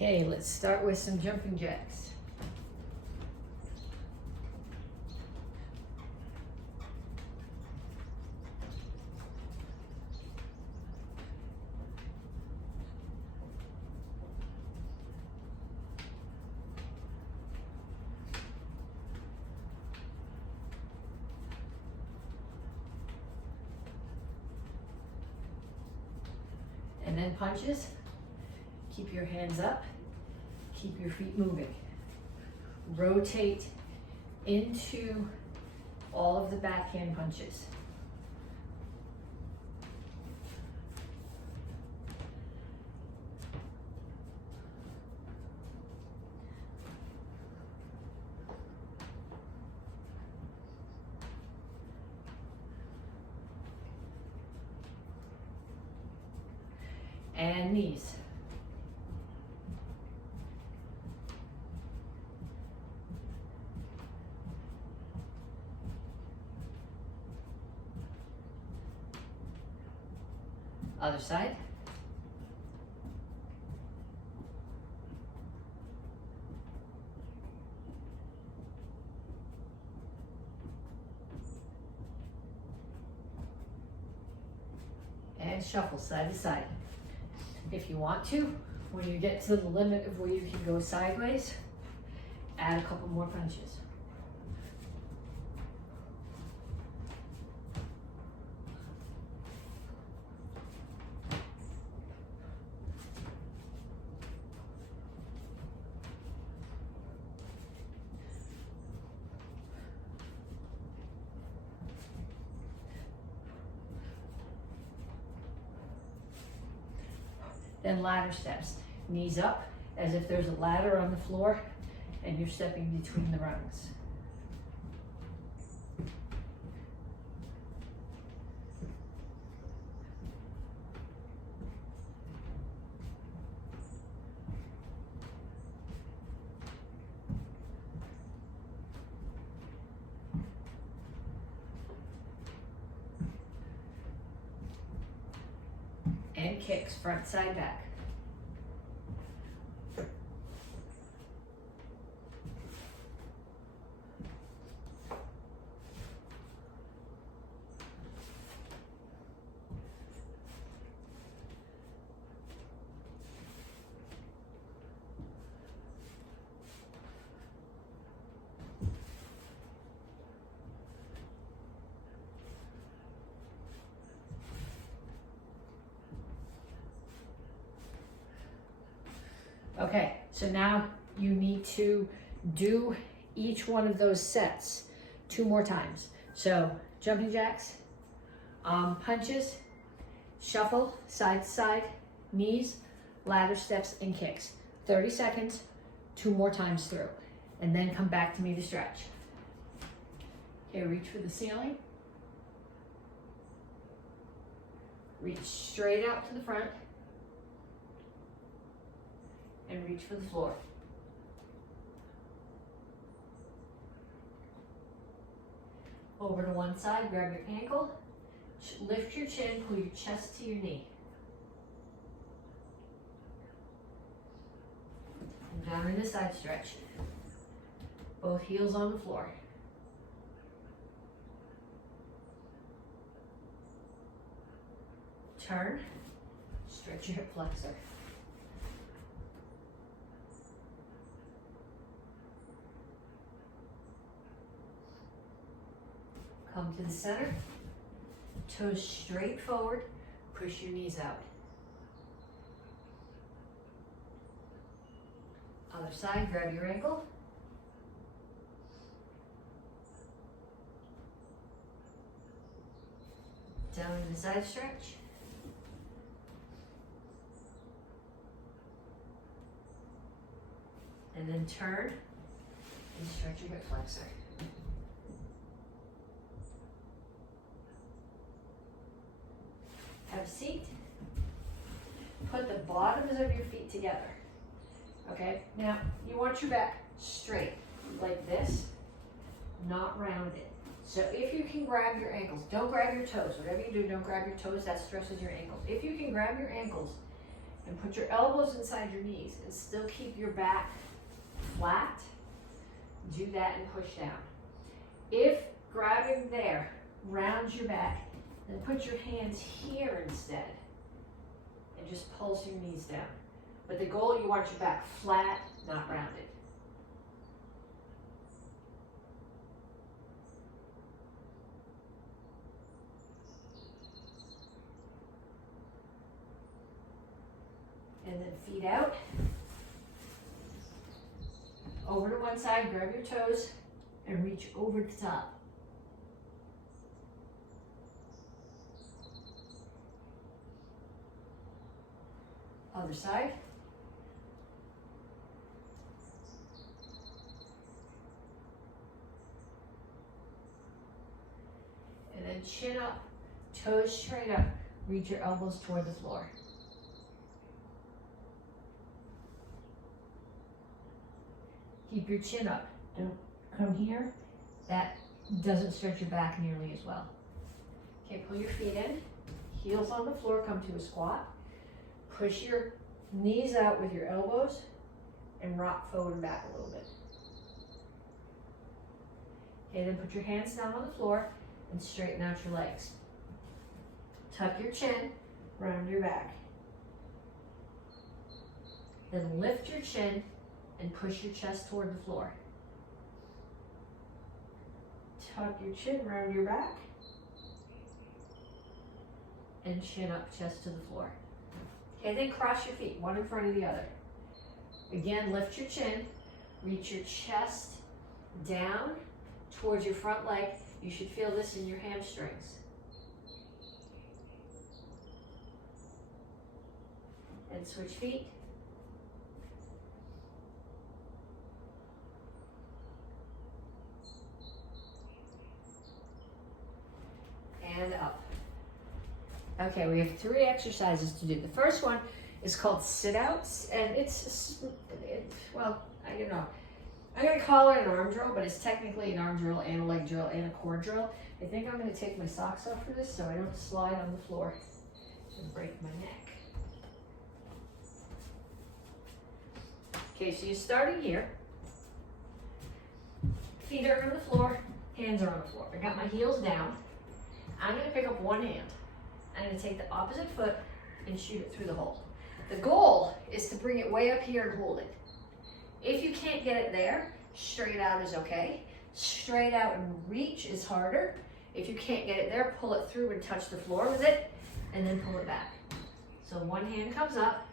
Okay, let's start with some jumping jacks. And then punches. Keep your hands up. Keep your feet moving. Rotate into all of the backhand punches. And knees. Other side. And shuffle side to side. If you want to, when you get to the limit of where you can go sideways, add a couple more punches. Then ladder steps. Knees up as if there's a ladder on the floor and you're stepping between the rungs. And kicks, front, side, back. Okay, so now you need to do each one of those sets 2 more times. So jumping jacks, punches, shuffle, side to side, knees, ladder steps, and kicks. 30 seconds, 2 more times through. And then come back to me to stretch. Okay, reach for the ceiling. Reach straight out to the front. And reach for the floor. Over to one side, grab your ankle, lift your chin, pull your chest to your knee. And down in the side stretch. Both heels on the floor. Turn, stretch your hip flexor. Come to the center, toes straight forward, push your knees out. Other side, grab your ankle. Down in the side stretch. And then turn and stretch your hip flexor. Have a seat. Put the bottoms of your feet together. Okay, now you want your back straight like this, not rounded. So if you can grab your ankles, don't grab your toes. Whatever you do, don't grab your toes, that stresses your ankles. If you can grab your ankles and put your elbows inside your knees and still keep your back flat, do that and push down. If grabbing there rounds your back, then put your hands here instead and just pulse your knees down. But the goal, you want your back flat, not rounded. And then feet out. Over to one side, grab your toes, and reach over the top. Other side. And then chin up, toes straight up, reach your elbows toward the floor. Keep your chin up. Don't come here. That doesn't stretch your back nearly as well. Okay, pull your feet in. Heels on the floor, come to a squat. Push your knees out with your elbows and rock forward and back a little bit. Okay, then put your hands down on the floor and straighten out your legs. Tuck your chin, round your back. Then lift your chin and push your chest toward the floor. Tuck your chin, round your back. And chin up, chest to the floor. Okay, then cross your feet, one in front of the other. Again, lift your chin, reach your chest down towards your front leg. You should feel this in your hamstrings. And switch feet. And up. Okay, we have 3 exercises to do. The first one is called sit-outs, and well, I don't know. I'm going to call it an arm drill, but it's technically an arm drill and a leg drill and a core drill. I think I'm going to take my socks off for this so I don't slide on the floor and break my neck. Okay, so you're starting here. Feet are on the floor, hands are on the floor. I got my heels down. I'm going to pick up one hand. I'm going to take the opposite foot and shoot it through the hole. The goal is to bring it way up here and hold it. If you can't get it there, straight out is okay. Straight out and reach is harder. If you can't get it there, pull it through and touch the floor with it, and then pull it back. So one hand comes up.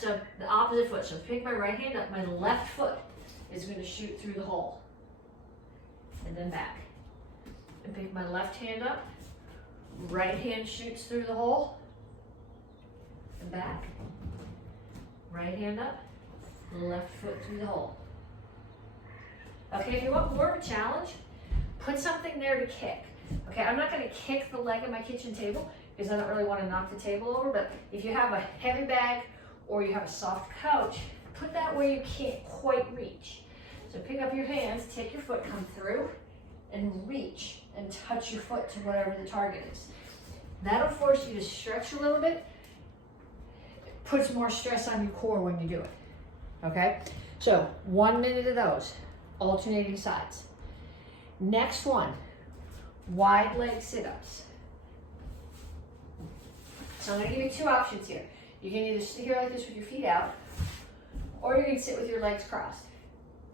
So the opposite foot. So pick my right hand up. My left foot is going to shoot through the hole. And then back. And pick my left hand up. Right hand shoots through the hole. And back. Right hand up. Left foot through the hole. Okay, if you want more of a challenge, put something there to kick. Okay, I'm not going to kick the leg of my kitchen table because I don't really want to knock the table over, but if you have a heavy bag or you have a soft couch, put that where you can't quite reach. So pick up your hands, take your foot, come through, and reach and touch your foot to whatever the target is. That'll force you to stretch a little bit. It puts more stress on your core when you do it. Okay, so 1 minute of those, alternating sides. Next one, wide leg sit-ups. So I'm going to give you 2 options here. You can either sit here like this with your feet out, or you can sit with your legs crossed.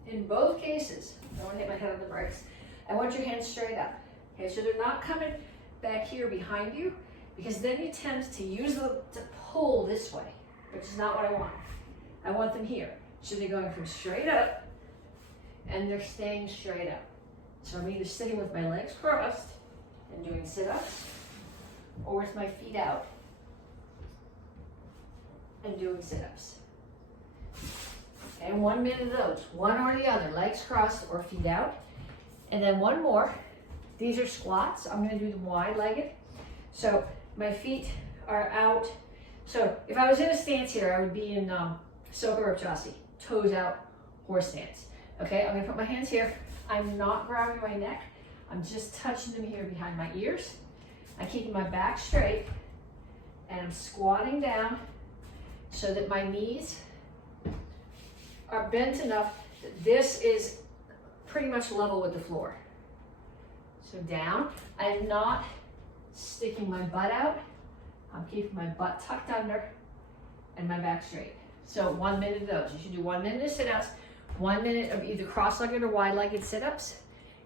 In both cases, I don't want to hit my head on the brakes, I want your hands straight up. Okay, so they're not coming back here behind you, because then you tend to use them to pull this way, which is not what I want. I want them here. So they're going from straight up, and they're staying straight up. So I'm either sitting with my legs crossed and doing sit-ups, or with my feet out and doing sit-ups. And 1 minute of those, one or the other, legs crossed or feet out. And then one more. These are squats. I'm going to do them wide-legged. So my feet are out. So if I was in a stance here, I would be in Soka, toes out, horse stance. Okay, I'm going to put my hands here. I'm not grabbing my neck. I'm just touching them here behind my ears. I'm keeping my back straight, and I'm squatting down so that my knees are bent enough that this is pretty much level with the floor. So down. I'm not sticking my butt out. I'm keeping my butt tucked under and my back straight. So 1 minute of those. You should do 1 minute of sit-ups, 1 minute of either cross-legged or wide-legged sit-ups,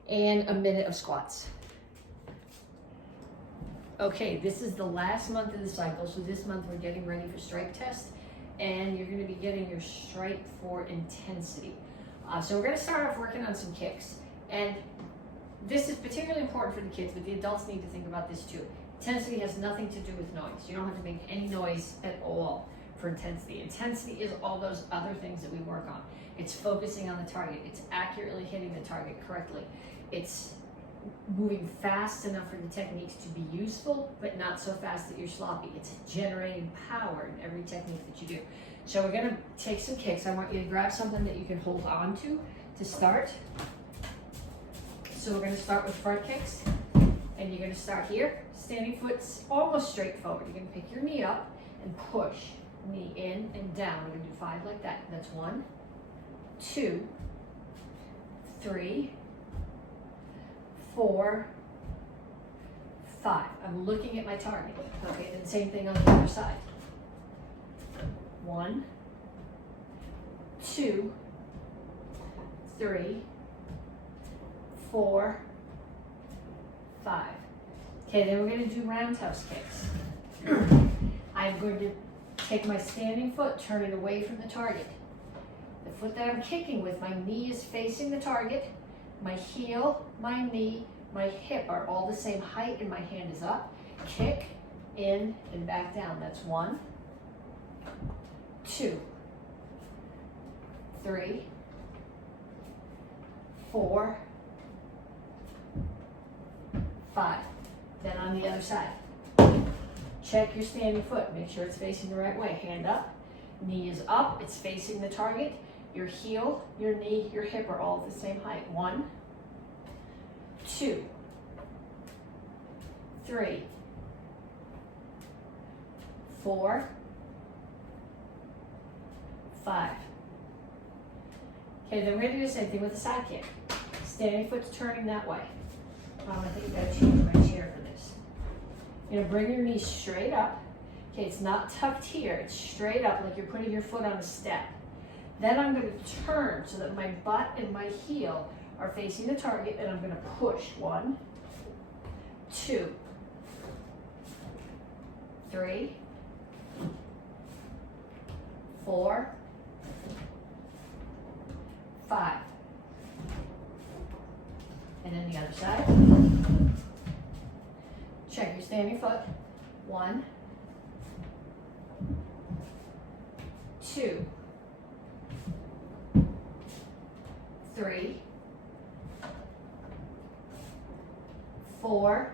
and a minute of squats. Okay, this is the last month of the cycle. So this month we're getting ready for strike test, and you're gonna be getting your strike for intensity. So we're gonna start off working on some kicks. And this is particularly important for the kids, but the adults need to think about this too. Intensity has nothing to do with noise. You don't have to make any noise at all for intensity. Intensity is all those other things that we work on. It's focusing on the target. It's accurately hitting the target correctly. It's moving fast enough for the techniques to be useful, but not so fast that you're sloppy. It's generating power in every technique that you do. So we're gonna take some kicks. I want you to grab something that you can hold on to start. So we're gonna start with front kicks, and you're gonna start here. Standing foot's almost straight forward. You're gonna pick your knee up and push. Knee in and down. We're gonna do 5 like that. That's 1, 2, 3, 4, 5. I'm looking at my target. Okay, then same thing on the other side. 1, 2, 3, 4, 5. Okay, then we're going to do roundhouse kicks. I'm going to take my standing foot, turn it away from the target. The foot that I'm kicking with, my knee is facing the target. My heel, my knee, my hip are all the same height, and my hand is up. Kick, in, and back down. That's 1, 2, 3, 4, 5. Then on the other side. Check your standing foot. Make sure it's facing the right way. Hand up. Knee is up. It's facing the target. Your heel, your knee, your hip are all the same height. 1, 2, 3, 4, 5. Okay, then we're going to do the same thing with the side kick. Standing foot's turning that way. I think I've got to change my chair for this. You're going to bring your knees straight up. Okay, it's not tucked here. It's straight up like you're putting your foot on a step. Then I'm going to turn so that my butt and my heel are facing the target, and I'm going to push. 1, 2, 3, 4, 5. And then the other side. Check your standing foot. 1, 2, 3, 4,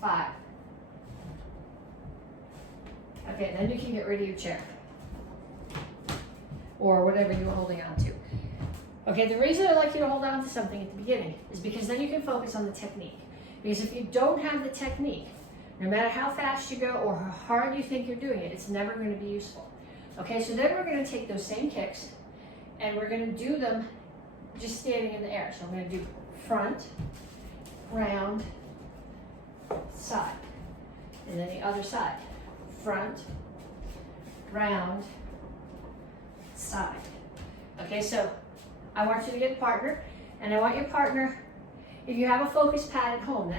5. Okay, then you can get rid of your chair or whatever you're holding on to. Okay, the reason I like you to hold on to something at the beginning is because then you can focus on the technique. Because if you don't have the technique, no matter how fast you go or how hard you think you're doing it, it's never going to be useful. Okay, so then we're going to take those same kicks and we're going to do them just standing in the air. So I'm going to do front, round, side. And then the other side. Front, round, side. Okay, so I want you to get a partner, and I want your partner, if you have a focus pad at home,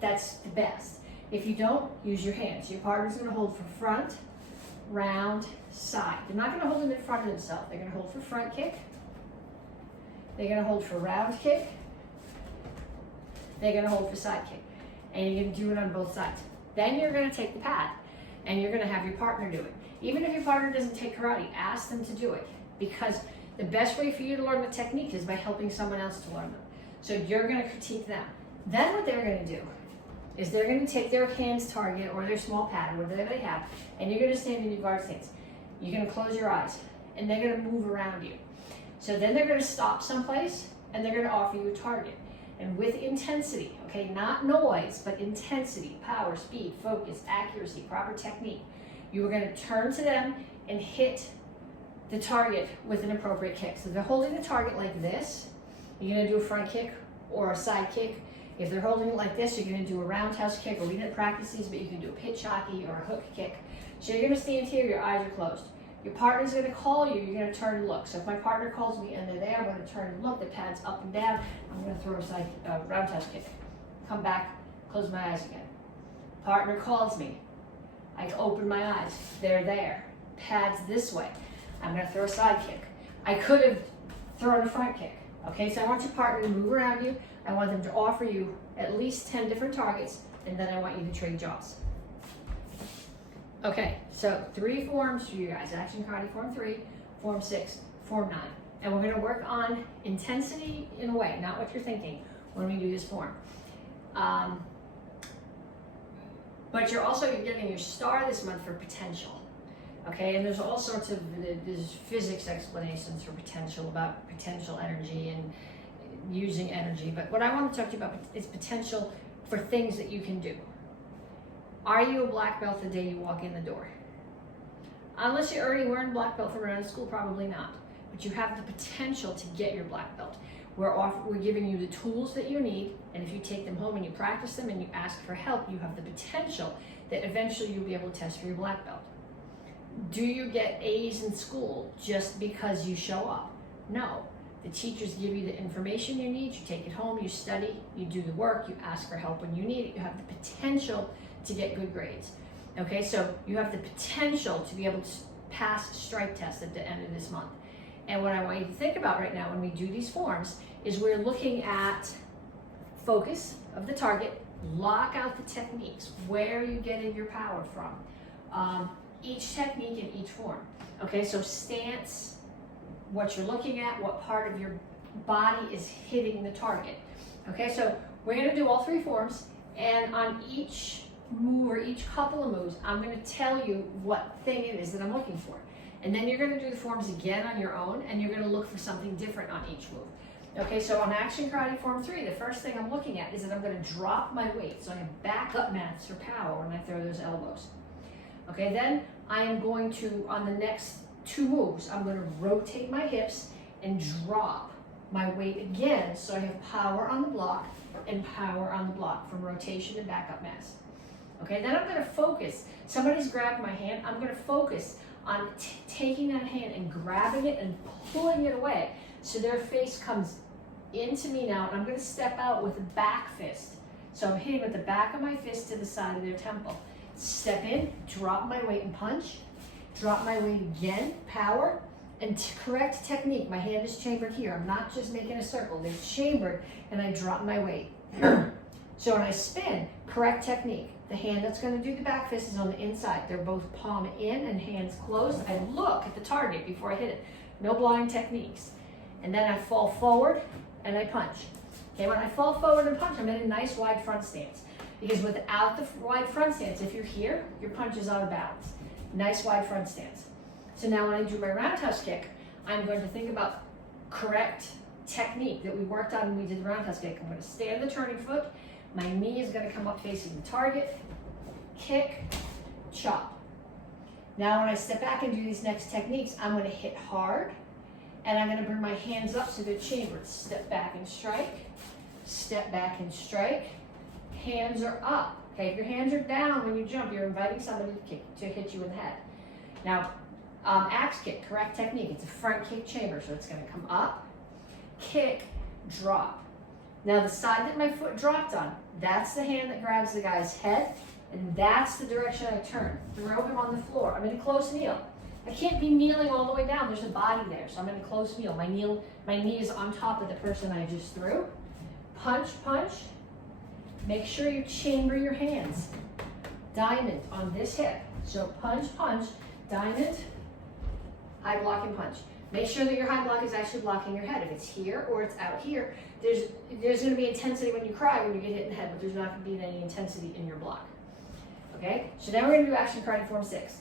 that's the best. If you don't, use your hands. Your partner's going to hold for front, round, side. They're not going to hold them in front of themselves. They're going to hold for front kick. They're going to hold for round kick. They're going to hold for side kick. And you're going to do it on both sides. Then you're going to take the pad, and you're going to have your partner do it. Even if your partner doesn't take karate, ask them to do it, because the best way for you to learn the technique is by helping someone else to learn them. So you're going to critique them. Then what they're going to do is they're going to take their hands target or their small pad, whatever they have, and you're going to stand in your guard stance. You're going to close your eyes, and they're going to move around you. So then they're going to stop someplace, and they're going to offer you a target. and with intensity, okay, not noise, but intensity, power, speed, focus, accuracy, proper technique. You are going to turn to them and hit the target with an appropriate kick. So they're holding the target like this. You're going to do a front kick or a side kick. If they're holding it like this, you're going to do a roundhouse kick, or we didn't practice these, but you can do a pitch hockey or a hook kick. So you're going to stand here, your eyes are closed. Your partner's going to call you, you're going to turn and look. So if my partner calls me and they're there, I'm going to turn and look. The pad's up and down. I'm going to throw a roundhouse kick. Come back, close my eyes again. Partner calls me. I open my eyes. They're there. Pad's this way. I'm going to throw a side kick. I could have thrown a front kick. Okay, so I want your partner to move around you. I want them to offer you at least 10 different targets, and then I want you to trade jaws. Okay, so 3 forms for you guys. Action karate form 3, form 6, form 9. And we're going to work on intensity in a way, not what you're thinking when we do this form. But you're also getting your star this month for potential. Okay, and there's all sorts of there's physics explanations for potential, about potential energy and using energy. But what I want to talk to you about is potential for things that you can do. Are you a black belt the day you walk in the door? Unless you're already wearing black belt from around school, probably not. But you have the potential to get your black belt. We're giving you the tools that you need, and if you take them home and you practice them and you ask for help, you have the potential that eventually you'll be able to test for your black belt. Do you get A's in school just because you show up? No. The teachers give you the information you need, you take it home, you study, you do the work, you ask for help when you need it, you have the potential to get good grades. Okay, so you have the potential to be able to pass strike tests at the end of this month. And what I want you to think about right now when we do these forms is we're looking at focus of the target, lock out the techniques, where are you getting your power from, each technique in each form. Okay, so stance, what you're looking at, what part of your body is hitting the target. Okay, so we're going to do all 3 forms, and on each move or each couple of moves, I'm going to tell you what thing it is that I'm looking for. And then you're going to do the forms again on your own, and you're going to look for something different on each move. Okay, so on Action Karate Form 3, the first thing I'm looking at is that I'm going to drop my weight. So I have backup mats for power when I throw those elbows. Okay, then I am going to, on the next 2 moves, I'm going to rotate my hips and drop my weight again, so I have power on the block and power on the block from rotation and backup mats. Okay, then I'm going to focus. Somebody's grabbed my hand. I'm going to focus on taking that hand and grabbing it and pulling it away so their face comes into me now, and I'm going to step out with a back fist. So I'm hitting with the back of my fist to the side of their temple. Step in, drop my weight and punch. Drop my weight again, power, and correct technique. My hand is chambered here. I'm not just making a circle. They're chambered, and I drop my weight. So when I spin, correct technique. The hand that's going to do the back fist is on the inside. They're both palm in and hands closed. I look at the target before I hit it. No blind techniques. And then I fall forward and I punch. Okay, when I fall forward and punch, I'm in a nice wide front stance. Because without the wide front stance, if you're here, your punch is out of balance. Nice wide front stance. So now when I do my roundhouse kick, I'm going to think about correct technique that we worked on when we did the roundhouse kick. I'm going to stand the turning foot. My knee is going to come up facing the target. Kick, chop. Now when I step back and do these next techniques, I'm going to hit hard. And I'm going to bring my hands up so they're chambered. Step back and strike. Step back and strike. Hands are up. Okay, if your hands are down when you jump, you're inviting somebody to hit you in the head. Now, axe kick, correct technique. It's a front kick chamber, so it's going to come up, kick, drop. Now the side that my foot dropped on, that's the hand that grabs the guy's head, and that's the direction I turn. Throw him on the floor. I'm in a close kneel. I can't be kneeling all the way down. There's a body there, so I'm in a close kneel. My knee is on top of the person I just threw. Punch, punch. Make sure you chamber your hands. Diamond on this hip. So punch, punch, diamond, high block and punch. Make sure that your high block is actually blocking your head. If it's here or it's out here, there's going to be intensity when you cry when you get hit in the head, but there's not going to be any intensity in your block. Okay? So now we're going to do Action Karate Form 6.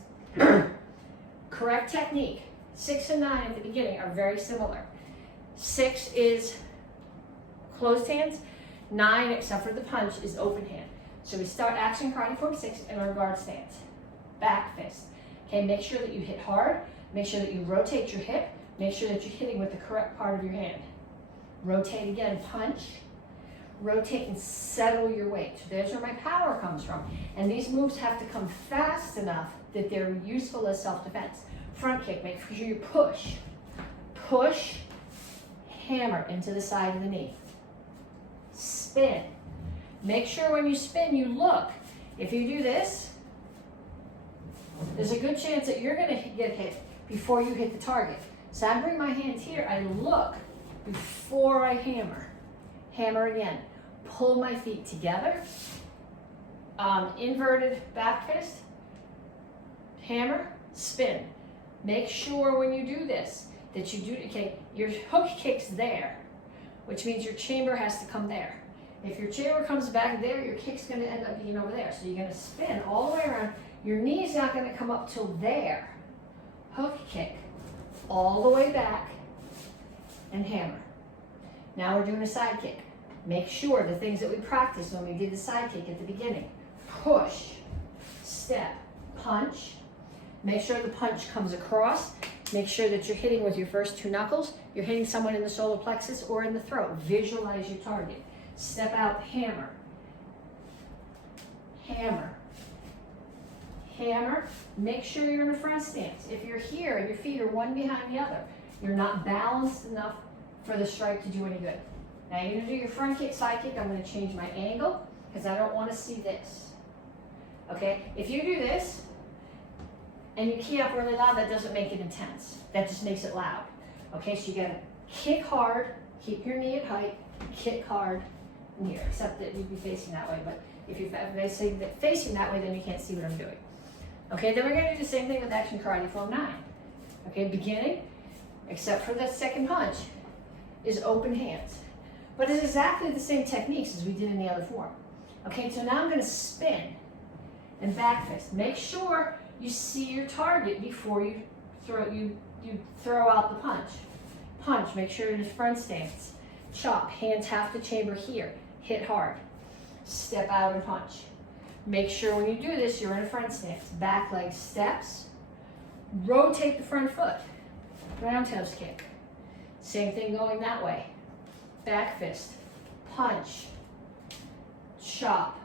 Correct technique. 6 and 9 at the beginning are very similar. 6 is closed hands. 9, except for the punch, is open hand. So we start action karate form 6 in our guard stance. Back fist. Okay, make sure that you hit hard. Make sure that you rotate your hip. Make sure that you're hitting with the correct part of your hand. Rotate again, punch. Rotate and settle your weight. So there's where my power comes from. And these moves have to come fast enough that they're useful as self-defense. Front kick, make sure you push. Push, hammer into the side of the knee. Spin. Make sure when you spin, you look. If you do this, there's a good chance that you're gonna get hit before you hit the target. So I bring my hand here, I look before I hammer. Hammer again. Pull my feet together. Inverted back fist. Hammer, spin. Make sure when you do this that you do, okay, your hook kick's there, which means your chamber has to come there. If your chamber comes back there, your kick's gonna end up being over there. So you're gonna spin all the way around. Your knee's not gonna come up till there. Hook kick, all the way back, and hammer. Now we're doing a side kick. Make sure the things that we practiced when we did the side kick at the beginning. Push, step, punch. Make sure the punch comes across. Make sure that you're hitting with your first 2 knuckles. You're hitting someone in the solar plexus or in the throat. Visualize your target. Step out, hammer. Hammer. Hammer. Make sure you're in a front stance. If you're here and your feet are one behind the other, you're not balanced enough for the strike to do any good. Now you're gonna do your front kick, side kick. I'm gonna change my angle because I don't wanna see this. Okay, if you do this and you key up really loud, that doesn't make it intense. That just makes it loud. Okay, so you gotta kick hard, keep your knee at height, kick hard here, except that you'd be facing that way. But if you're facing that way, then you can't see what I'm doing. Okay, then we're gonna do the same thing with action karate form 9. Okay, beginning, except for the second punch, is open hands. But it's exactly the same techniques as we did in the other form. Okay, so now I'm gonna spin and back fist. Make sure you see your target before you throw out the punch. Punch, make sure it is front stance. Chop, hands half the chamber here. Hit hard. Step out and punch. Make sure when you do this, you're in a front stance. Back leg steps. Rotate the front foot. Roundhouse kick. Same thing going that way. Back fist. Punch. Chop.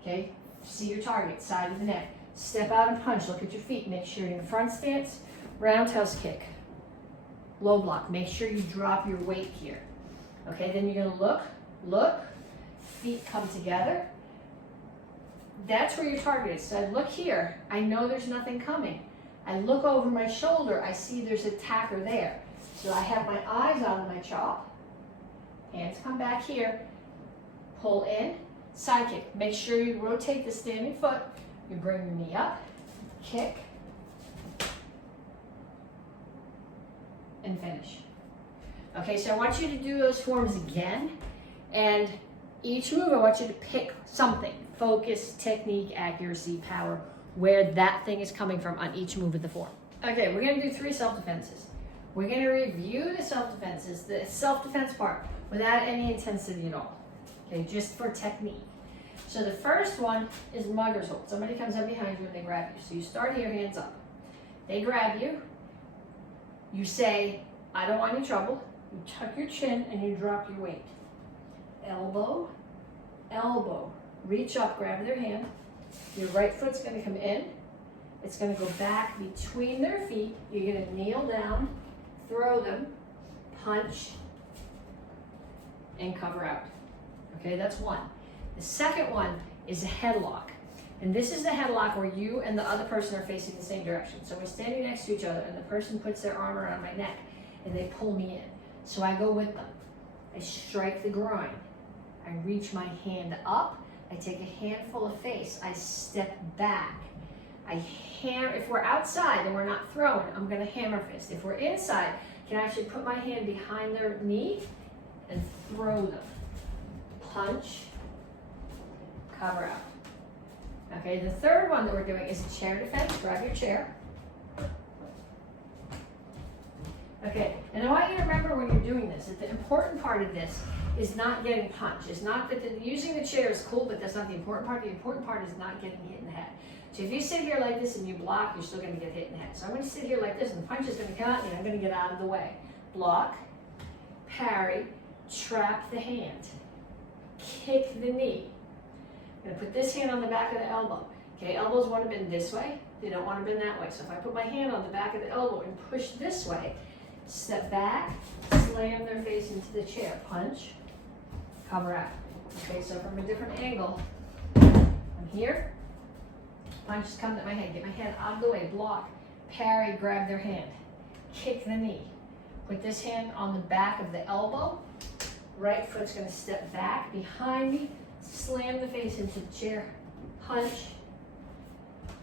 Okay? See your target, side of the neck. Step out and punch. Look at your feet. Make sure you're in front stance. Roundhouse kick. Low block. Make sure you drop your weight here. Okay, then you're gonna look. Feet come together. That's where your target is. So I look here. I know there's nothing coming. I look over my shoulder. I see there's an attacker there. So I have my eyes on my chop. Hands come back here. Pull in. Side kick. Make sure you rotate the standing foot. You bring your knee up. Kick. And finish. Okay, so I want you to do those forms again. And each move, I want you to pick something. Focus, technique, accuracy, power, where that thing is coming from on each move of the form. Okay, we're gonna do 3 self-defenses. We're gonna review the self-defenses, the self-defense part, without any intensity at all. Okay, just for technique. So the first one is mugger's hold. Somebody comes up behind you and they grab you. So you start here, hands up. They grab you. You say, I don't want any trouble. You tuck your chin and you drop your weight. Elbow, elbow. Reach up, grab their hand. Your right foot's gonna come in. It's gonna go back between their feet. You're gonna kneel down, throw them, punch, and cover out. Okay, that's one. The second one is a headlock. And this is the headlock where you and the other person are facing the same direction. So we're standing next to each other and the person puts their arm around my neck and they pull me in. So I go with them. I strike the groin. I reach my hand up. I take a handful of face. I step back. I hammer. If we're outside and we're not throwing, I'm gonna hammer fist. If we're inside, I can actually put my hand behind their knee and throw them. Punch, cover out. Okay, the third one that we're doing is a chair defense. Grab your chair. Okay, and I want you to remember when you're doing this, that the important part of this is not getting punched. It's not that using the chair is cool, but that's not the important part. The important part is not getting hit in the head. So if you sit here like this and you block, you're still gonna get hit in the head. So I'm gonna sit here like this and the punch is gonna come out and I'm gonna get out of the way. Block, parry, trap the hand, kick the knee. I'm gonna put this hand on the back of the elbow. Okay, elbows wanna bend this way, they don't wanna bend that way. So if I put my hand on the back of the elbow and push this way, step back, slam their face into the chair, punch, cover out. Okay, so from a different angle, I'm here, punch is coming at my head, get my head out of the way, block, parry, grab their hand, kick the knee. Put this hand on the back of the elbow, right foot's gonna step back behind me, slam the face into the chair, punch,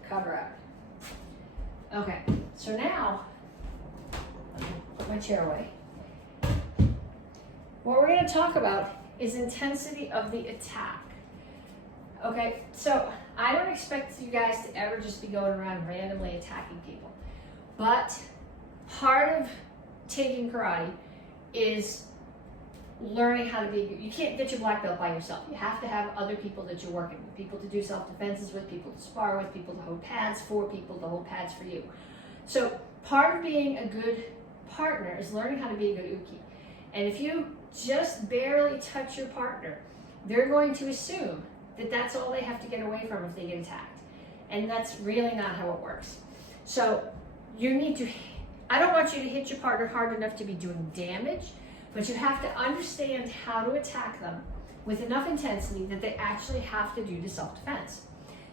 cover out. Okay, so now, put my chair away. What we're going to talk about is intensity of the attack. Okay, so I don't expect you guys to ever just be going around randomly attacking people, but part of taking karate is learning how to be. You can't get your black belt by yourself. You have to have other people that you're working with, people to do self-defenses with, people to spar with, people to hold pads for, people to hold pads for you. So part of being a good partner is learning how to be a good uke. And if you just barely touch your partner, they're going to assume that that's all they have to get away from if they get attacked. And that's really not how it works. So you need to, I don't want you to hit your partner hard enough to be doing damage, but you have to understand how to attack them with enough intensity that they actually have to do the self-defense.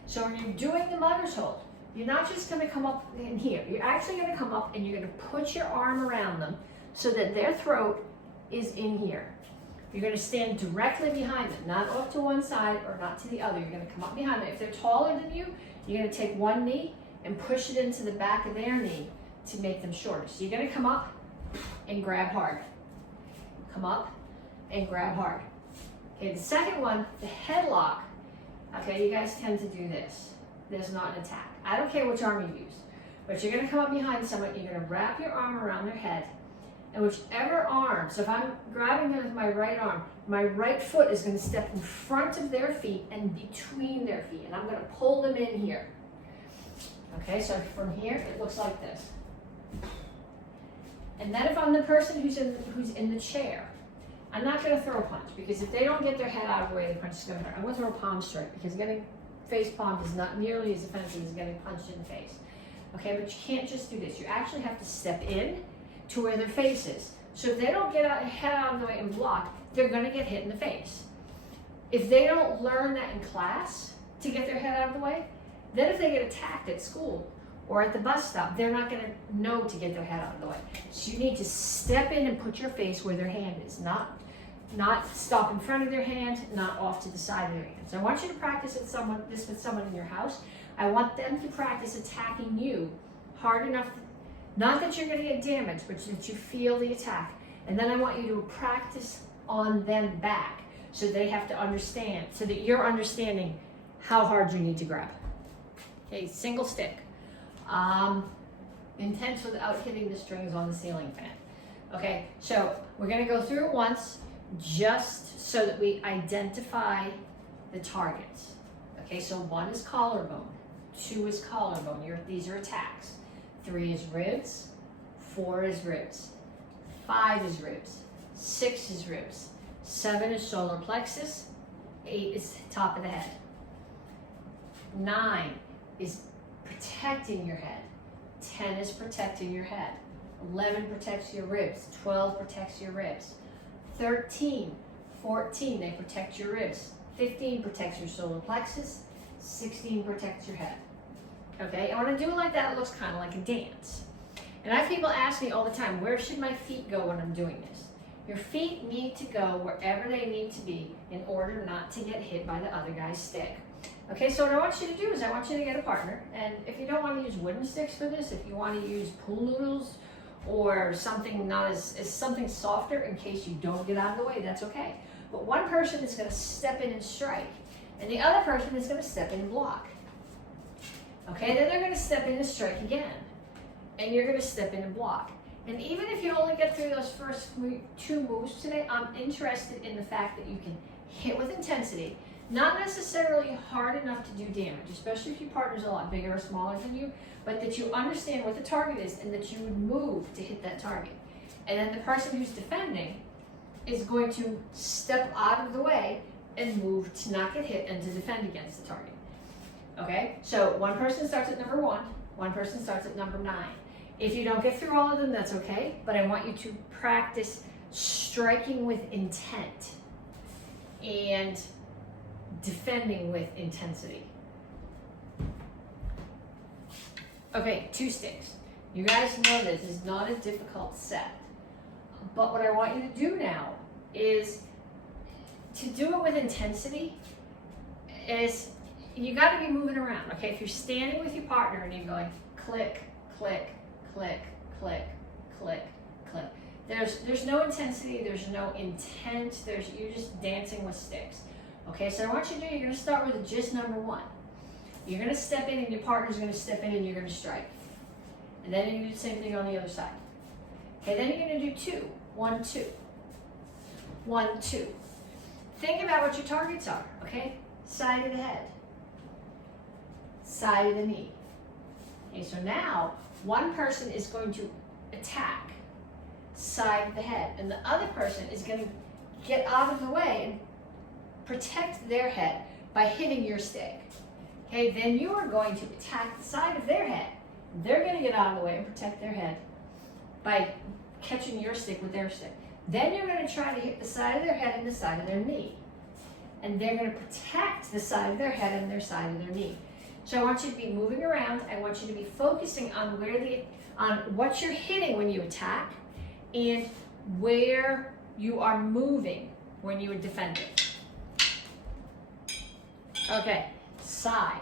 So when you're doing the mother's hold, you're not just going to come up in here. You're actually going to come up and you're going to put your arm around them so that their throat is in here. You're going to stand directly behind them, not off to one side or not to the other. You're going to come up behind them. If they're taller than you, you're going to take one knee and push it into the back of their knee to make them shorter. So you're going to come up and grab hard. Come up and grab hard. Okay, the second one, the headlock. Okay, you guys tend to do this. This is not an attack. I don't care which arm you use, but you're going to come up behind someone, you're going to wrap your arm around their head, and whichever arm, so if I'm grabbing them with my right arm, my right foot is going to step in front of their feet and between their feet, and I'm going to pull them in here. Okay, so from here, it looks like this. And then if I'm the person who's in the chair, I'm not going to throw a punch, because if they don't get their head out of the way, the punch is going to hurt. I'm going to throw a palm strike, because getting face palmed is not nearly as offensive as getting punched in the face. Okay, but you can't just do this. You actually have to step in to where their face is. So if they don't get head out of the way and block, they're going to get hit in the face. If they don't learn that in class to get their head out of the way, then if they get attacked at school or at the bus stop, they're not going to know to get their head out of the way. So you need to step in and put your face where their hand is, not stop in front of their hand, not off to the side of their hand. So I want you to practice this with someone in your house. I want them to practice attacking you hard enough, not that you're going to get damaged, but that you feel the attack. And then I want you to practice on them back, so they have to understand, so that you're understanding how hard you need to grab. Okay, single stick. Intense without hitting the strings on the ceiling fan. Okay, so we're going to go through it once, just so that we identify the targets. Okay, so 1 is collarbone, 2 is collarbone. These are attacks. 3 is ribs, 4 is ribs, 5 is ribs, 6 is ribs, 7 is solar plexus, 8 is top of the head. 9 is protecting your head. 10 is protecting your head. 11 protects your ribs. 12 protects your ribs. 13, 14, they protect your ribs. 15 protects your solar plexus. 16 protects your head. Okay, and when I do it like that, it looks kind of like a dance. And I have people ask me all the time, where should my feet go when I'm doing this? Your feet need to go wherever they need to be in order not to get hit by the other guy's stick. Okay, so what I want you to do is I want you to get a partner, and if you don't want to use wooden sticks for this, if you want to use pool noodles or something not as something softer in case you don't get out of the way, that's okay. But one person is going to step in and strike, and the other person is going to step in and block. Okay, then they're going to step in and strike again, and you're going to step in and block. And even if you only get through those first 2 moves today, I'm interested in the fact that you can hit with intensity, not necessarily hard enough to do damage, especially if your partner's a lot bigger or smaller than you, but that you understand what the target is and that you would move to hit that target. And then the person who's defending is going to step out of the way and move to not get hit and to defend against the target. Okay, so one person starts at number 1, one person starts at number 9. If you don't get through all of them, that's okay, but I want you to practice striking with intent and defending with intensity. Okay, 2 sticks. You guys know this is not a difficult set, but what I want you to do now is to do it with intensity. Is you got to be moving around. Okay, if you're standing with your partner and you're going click, click, click, click, click, click. There's no intensity, there's no intent, you're just dancing with sticks. Okay, so I want you to do, you're gonna start with just number 1. You're gonna step in and your partner's gonna step in and you're gonna strike. And then you're gonna do the same thing on the other side. Okay, then you're gonna do 2, 1, 2, 1, 2. Think about what your targets are, okay? Side of the head, side of the knee. Okay, so now, one person is going to attack side of the head, and the other person is going to get out of the way and protect their head by hitting your stick. Okay, then you are going to attack the side of their head. They're going to get out of the way and protect their head by catching your stick with their stick. Then you're going to try to hit the side of their head and the side of their knee. And they're going to protect the side of their head and their side of their knee. So I want you to be moving around. I want you to be focusing on what you're hitting when you attack and where you are moving when you are defending. Okay, side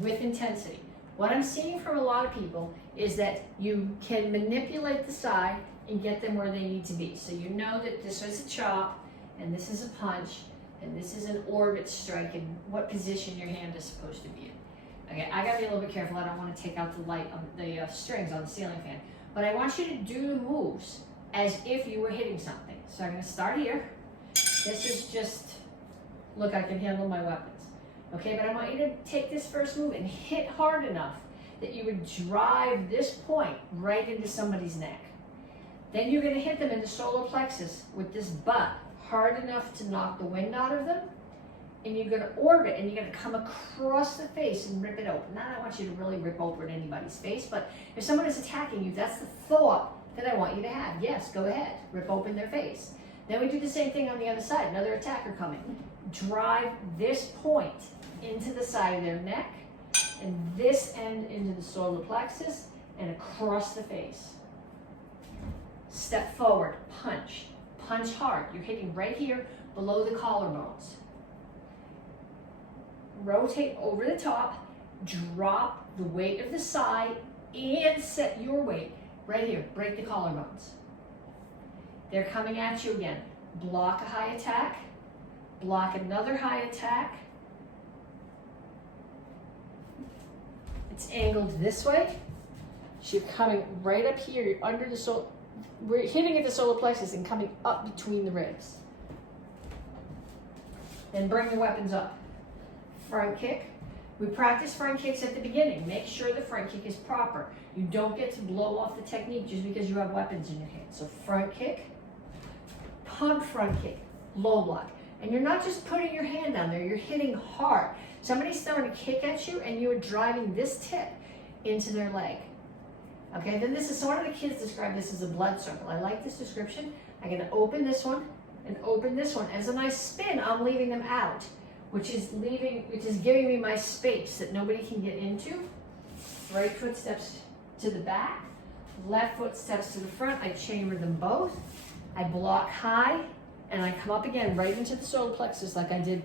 with intensity. What I'm seeing from a lot of people is that you can manipulate the side and get them where they need to be. So you know that this is a chop and this is a punch and this is an orbit strike and what position your hand is supposed to be in. Okay, I gotta be a little bit careful. I don't want to take out the light on the strings on the ceiling fan. But I want you to do the moves as if you were hitting something. So I'm gonna start here. This is just, look, I can handle my weapons. Okay, but I want you to take this first move and hit hard enough that you would drive this point right into somebody's neck. Then you're gonna hit them in the solar plexus with this butt hard enough to knock the wind out of them, and you're gonna orbit and you're gonna come across the face and rip it open. Not that I want you to really rip open anybody's face, but if someone is attacking you, that's the thought that I want you to have. Yes, go ahead, rip open their face. Then we do the same thing on the other side, another attacker coming. Drive this point into the side of their neck, and this end into the solar plexus, and across the face. Step forward, punch. Punch hard. You're hitting right here below the collarbones. Rotate over the top, drop the weight of the side, and set your weight right here. Break the collarbones. They're coming at you again. Block a high attack, block another high attack. It's angled this way. So you're coming right up here, you're under the solar. We're hitting at the solar plexus and coming up between the ribs. Then bring the weapons up. Front kick. We practice front kicks at the beginning. Make sure the front kick is proper. You don't get to blow off the technique just because you have weapons in your hand. So front kick, pump front kick, low block. And you're not just putting your hand down there, you're hitting hard. Somebody's throwing a kick at you and you are driving this tip into their leg. Okay, then this is, so one of the kids described this as a blood circle. I like this description. I'm gonna open this one and open this one. As a nice spin, I'm leaving them out, which is giving me my space that nobody can get into. Right foot steps to the back, left foot steps to the front. I chamber them both. I block high, and I come up again right into the solar plexus like I did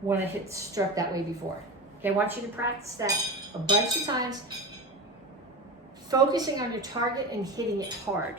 when I struck that way before. Okay, I want you to practice that a bunch of times, focusing on your target and hitting it hard.